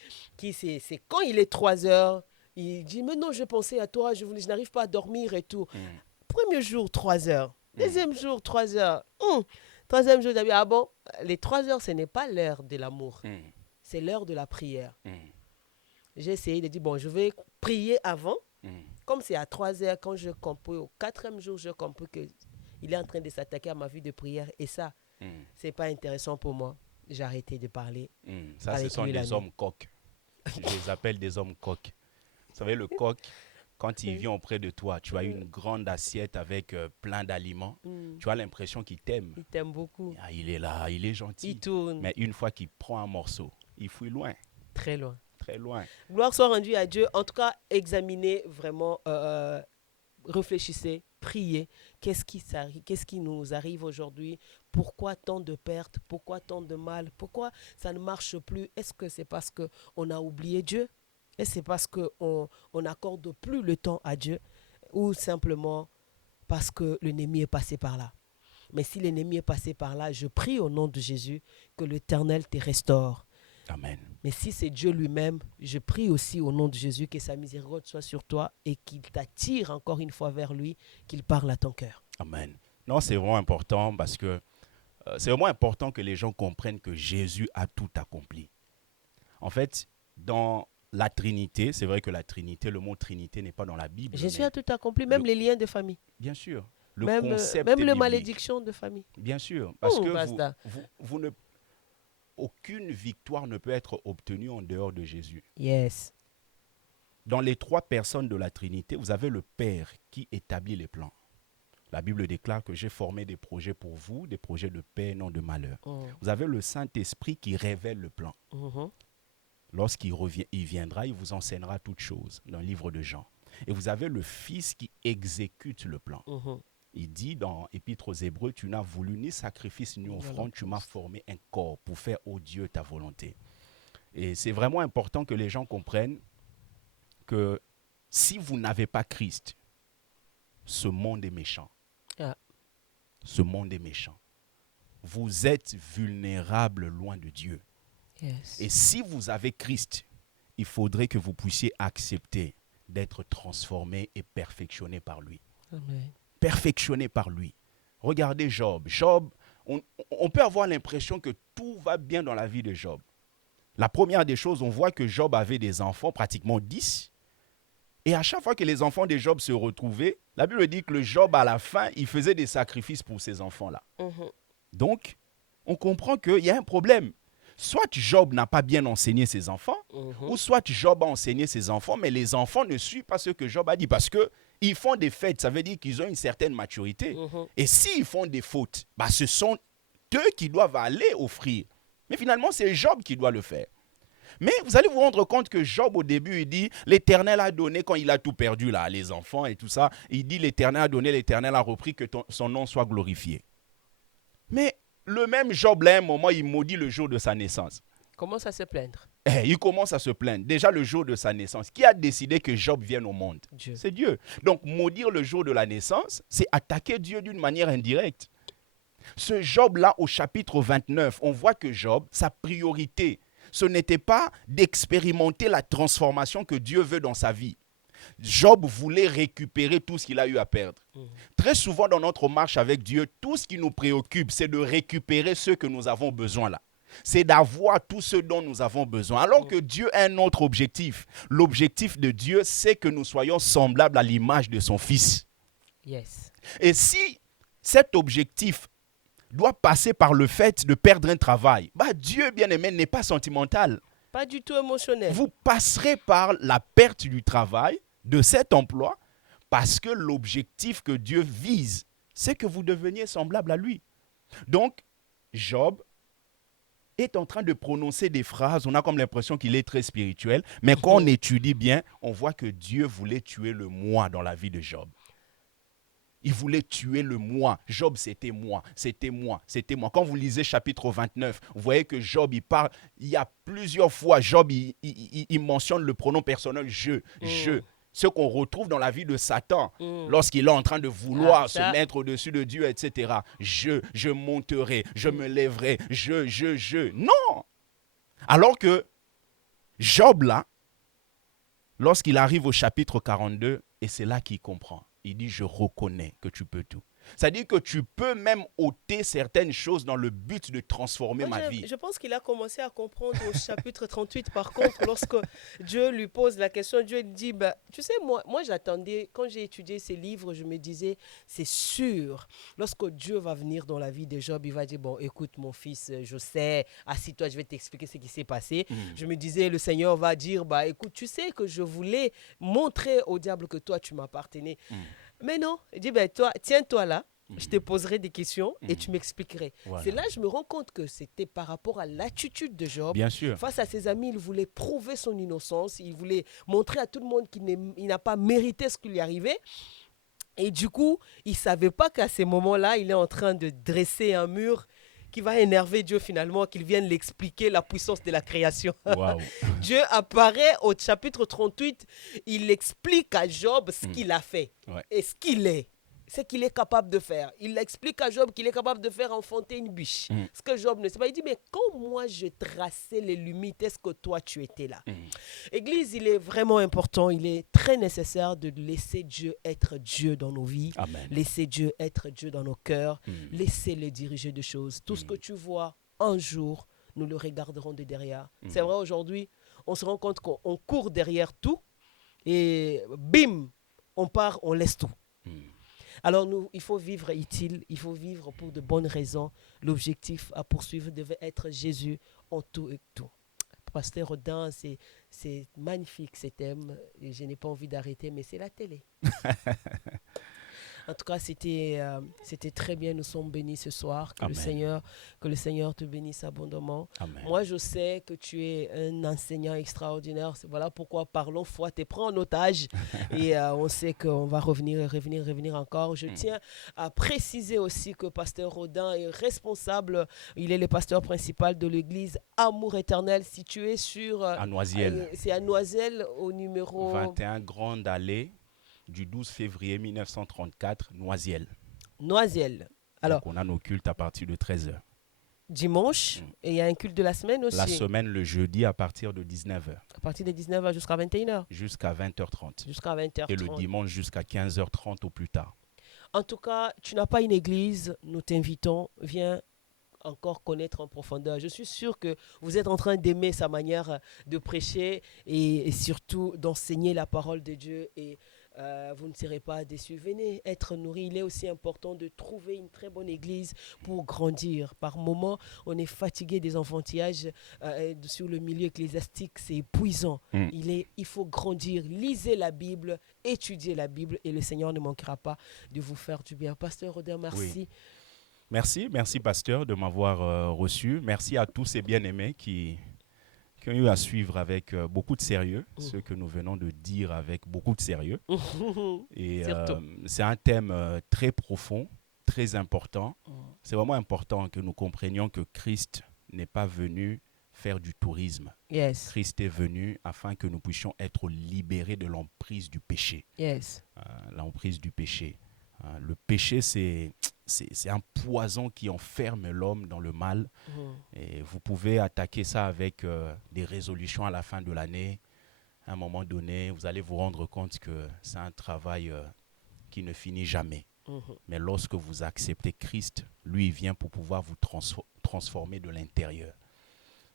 c'est quand il est 3 heures, il dit, mais non, je pensais à toi, je n'arrive pas à dormir et tout. Premier jour, 3 heures. Deuxième jour, 3 heures. Troisième jour, il dit, ah bon, les 3 heures, ce n'est pas l'heure de l'amour. C'est l'heure de la prière. J'ai essayé de dire, bon, je vais prier avant. Comme c'est à 3 heures, quand je comprends, au 4e jour, je comprends qu'il est en train de s'attaquer à ma vie de prière. Et ça, c'est pas intéressant pour moi. J'ai arrêté de parler. Ça, ce sont des hommes coqs. Je les appelle des hommes coqs. Vous savez, le coq, quand il vient auprès de toi, tu as une grande assiette avec plein d'aliments. Tu as l'impression qu'il t'aime. Il t'aime beaucoup. Ah, il est là, il est gentil. Il tourne. Mais une fois qu'il prend un morceau, il fuit loin. Très loin. Très loin. Gloire soit rendue à Dieu. En tout cas, examinez vraiment, réfléchissez, priez. Qu'est-ce qui nous arrive aujourd'hui? Pourquoi tant de pertes? Pourquoi tant de mal? Pourquoi ça ne marche plus? Est-ce que c'est parce qu'on a oublié Dieu? Est-ce que c'est parce qu'on n'accorde plus le temps à Dieu? Ou simplement parce que l'ennemi est passé par là? Mais si l'ennemi est passé par là, je prie au nom de Jésus que l'Éternel te restaure. Amen. Mais si c'est Dieu lui-même, je prie aussi au nom de Jésus que sa miséricorde soit sur toi et qu'il t'attire encore une fois vers lui, qu'il parle à ton cœur. Amen. Non, c'est vraiment important parce que c'est vraiment important que les gens comprennent que Jésus a tout accompli. En fait, dans la Trinité, c'est vrai que la Trinité, le mot Trinité n'est pas dans la Bible. Jésus a tout accompli, même les liens de famille. Bien sûr. Même les malédictions de famille. Bien sûr. Parce que vous ne... Aucune victoire ne peut être obtenue en dehors de Jésus. Yes. Dans les 3 personnes de la Trinité, vous avez le Père qui établit les plans. La Bible déclare que j'ai formé des projets pour vous, des projets de paix, non de malheur. Mm. Vous avez le Saint-Esprit qui révèle le plan. Mhm. Lorsqu'il il viendra, il vous enseignera toutes choses dans le livre de Jean. Et vous avez le Fils qui exécute le plan. Mhm. Il dit dans Épître aux Hébreux, tu n'as voulu ni sacrifice ni offrande, tu m'as formé un corps pour faire, ô Dieu, ta volonté. Et c'est vraiment important que les gens comprennent que si vous n'avez pas Christ, ce monde est méchant. Ah. Ce monde est méchant. Vous êtes vulnérable loin de Dieu. Yes. Et si vous avez Christ, il faudrait que vous puissiez accepter d'être transformé et perfectionné par lui. Amen. Perfectionné par lui. Regardez Job. Job, on peut avoir l'impression que tout va bien dans la vie de Job. La première des choses, on voit que Job avait des enfants, pratiquement 10. Et à chaque fois que les enfants de Job se retrouvaient, la Bible dit que le Job, à la fin, il faisait des sacrifices pour ces enfants-là. Mhm. Donc, on comprend qu'il y a un problème. Soit Job n'a pas bien enseigné ses enfants, Mhm. ou soit Job a enseigné ses enfants, mais les enfants ne suivent pas ce que Job a dit. Parce qu'ils font des fautes, ça veut dire qu'ils ont une certaine maturité. Mhm. Et s'ils font des fautes, ce sont eux qui doivent aller offrir. Mais finalement, c'est Job qui doit le faire. Mais vous allez vous rendre compte que Job, au début, il dit, l'Éternel a donné, quand il a tout perdu, là, les enfants et tout ça, il dit, l'Éternel a donné, l'Éternel a repris, que son nom soit glorifié. Mais le même Job, là, à un moment, il maudit le jour de sa naissance. Commence à se plaindre. Il commence à se plaindre. Déjà le jour de sa naissance. Qui a décidé que Job vienne au monde? Dieu. C'est Dieu. Donc, maudire le jour de la naissance, c'est attaquer Dieu d'une manière indirecte. Ce Job-là, au chapitre 29, on voit que Job, sa priorité, ce n'était pas d'expérimenter la transformation que Dieu veut dans sa vie. Job voulait récupérer tout ce qu'il a eu à perdre. Très souvent dans notre marche avec Dieu, tout ce qui nous préoccupe, c'est de récupérer ce que nous avons besoin là. C'est d'avoir tout ce dont nous avons besoin. Alors que Dieu a un autre objectif. L'objectif de Dieu, c'est que nous soyons semblables à l'image de son Fils. Yes. Et si cet objectif doit passer par le fait de perdre un travail, Dieu, bien-aimé, n'est pas sentimental. Pas du tout émotionnel. Vous passerez par la perte du travail, de cet emploi, parce que l'objectif que Dieu vise, c'est que vous deveniez semblable à lui. Donc, Job est en train de prononcer des phrases, on a comme l'impression qu'il est très spirituel, mais quand on étudie bien, on voit que Dieu voulait tuer le moi dans la vie de Job. Il voulait tuer le moi. Job, c'était moi, c'était moi, c'était moi. Quand vous lisez chapitre 29, vous voyez que Job, il parle, il y a plusieurs fois, Job, il mentionne le pronom personnel je. Ce qu'on retrouve dans la vie de Satan, lorsqu'il est en train de vouloir se mettre au-dessus de Dieu, etc. Je monterai, je me lèverai, je. Non! Alors que Job, là, lorsqu'il arrive au chapitre 42, et c'est là qu'il comprend. Il dit, je reconnais que tu peux tout. C'est-à-dire que tu peux même ôter certaines choses dans le but de transformer ma vie. Je pense qu'il a commencé à comprendre au chapitre 38. Par contre, lorsque Dieu lui pose la question, Dieu dit, tu sais, moi j'attendais, quand j'ai étudié ces livres, je me disais, c'est sûr, lorsque Dieu va venir dans la vie de Job, il va dire, bon, écoute mon fils, je sais, assis-toi, je vais t'expliquer ce qui s'est passé. Je me disais, le Seigneur va dire, écoute, tu sais que je voulais montrer au diable que toi, tu m'appartenais. Mais non, il dit, toi, tiens-toi là, je te poserai des questions et tu m'expliquerais. Voilà. C'est là que je me rends compte que c'était par rapport à l'attitude de Job. Bien sûr. Face à ses amis, il voulait prouver son innocence, il voulait montrer à tout le monde qu'il n'a pas mérité ce qui lui arrivait. Et du coup, il ne savait pas qu'à ces moments-là, il est en train de dresser un mur qui va énerver Dieu finalement, qu'il vienne l'expliquer, la puissance de la création. Wow. Dieu apparaît au chapitre 38, il explique à Job ce qu'il a fait et ce qu'il est. Ce qu'il est capable de faire. Il explique à Job qu'il est capable de faire enfanter une biche. Ce que Job ne sait pas. Il dit, mais quand moi je traçais les limites, est-ce que toi tu étais là? Église, il est vraiment important, il est très nécessaire de laisser Dieu être Dieu dans nos vies. Amen. Laisser Dieu être Dieu dans nos cœurs. Laisser-le diriger des choses. Tout ce que tu vois, un jour, nous le regarderons de derrière. C'est vrai, aujourd'hui, on se rend compte qu'on court derrière tout et bim, on part, on laisse tout. Alors, il faut vivre utile, il faut vivre pour de bonnes raisons. L'objectif à poursuivre devait être Jésus en tout et tout. Pasteur Rodin, c'est magnifique ce thème. Et je n'ai pas envie d'arrêter, mais c'est la télé. En tout cas, c'était très bien. Nous sommes bénis ce soir. Amen. Que le Seigneur te bénisse abondamment. Amen. Moi, je sais que tu es un enseignant extraordinaire. Voilà pourquoi Parlons Foi te prend en otage. Et on sait qu'on va revenir encore. Je tiens à préciser aussi que Pasteur Rodin est responsable. Il est le pasteur principal de l'église Amour Éternel, située sur... À Noisiel. c'est à Noisiel, au numéro... 21 Grande Allée du 12 février 1934, Noisiel. Noisiel. Alors, donc, on a nos cultes à partir de 13h. Dimanche, et il y a un culte de la semaine aussi. La semaine, le jeudi, à partir de 19h. À partir de 19h jusqu'à 21h. Jusqu'à 20h30. Jusqu'à 20h30. Et le dimanche jusqu'à 15h30 au plus tard. En tout cas, tu n'as pas une église, nous t'invitons, viens encore connaître en profondeur. Je suis sûr que vous êtes en train d'aimer sa manière de prêcher et surtout d'enseigner la parole de Dieu et vous ne serez pas déçus. Venez être nourris. Il est aussi important de trouver une très bonne église pour grandir. Par moments, on est fatigué des enfantillages sur le milieu ecclésiastique. C'est épuisant. Il faut grandir. Lisez la Bible, étudiez la Bible et le Seigneur ne manquera pas de vous faire du bien. Pasteur Rodin, merci. Oui. Merci pasteur de m'avoir reçu. Merci à tous ces bien-aimés qui ont eu à suivre avec beaucoup de sérieux, ce que nous venons de dire avec beaucoup de sérieux. Et c'est un thème très profond, très important. C'est vraiment important que nous comprenions que Christ n'est pas venu faire du tourisme. Yes. Christ est venu afin que nous puissions être libérés de l'emprise du péché. Yes. L'emprise du péché. Le péché, c'est un poison qui enferme l'homme dans le mal. Et vous pouvez attaquer ça avec des résolutions à la fin de l'année. À un moment donné, vous allez vous rendre compte que c'est un travail qui ne finit jamais. Mais lorsque vous acceptez Christ, lui, il vient pour pouvoir vous transformer de l'intérieur.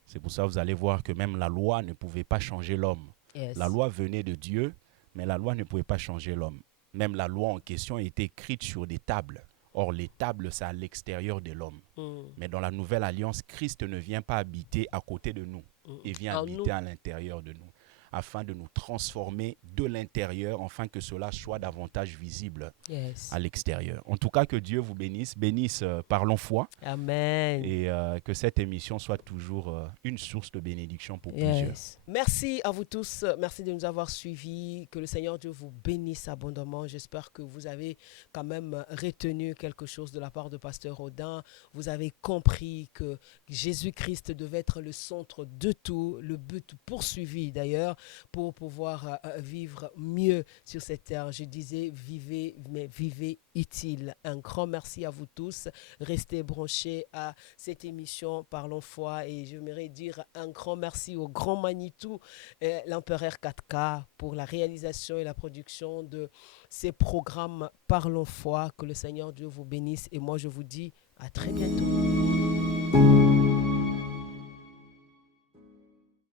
C'est pour ça que vous allez voir que même la loi ne pouvait pas changer l'homme. Yes. La loi venait de Dieu, mais la loi ne pouvait pas changer l'homme. Même la loi en question était écrite sur des tables. Or, les tables, c'est à l'extérieur de l'homme. Mais dans la nouvelle alliance, Christ ne vient pas habiter à côté de nous. Il vient habiter à l'intérieur de nous, afin de nous transformer de l'intérieur, afin que cela soit davantage visible à l'extérieur. En tout cas, que Dieu vous bénisse. Bénisse Parlons Foi. Amen. Et que cette émission soit toujours une source de bénédiction pour plusieurs. Merci à vous tous. Merci de nous avoir suivis. Que le Seigneur Dieu vous bénisse abondamment. J'espère que vous avez quand même retenu quelque chose de la part de Pasteur Rodin. Vous avez compris que Jésus-Christ devait être le centre de tout, le but poursuivi d'ailleurs, pour pouvoir vivre mieux sur cette terre. Je disais, vivez, mais vivez utile. Un grand merci à vous tous. Restez branchés à cette émission Parlons Foi et j'aimerais dire un grand merci au grand Manitou, l'empereur 4K, pour la réalisation et la production de ces programmes Parlons Foi. Que le Seigneur Dieu vous bénisse et moi je vous dis à très bientôt.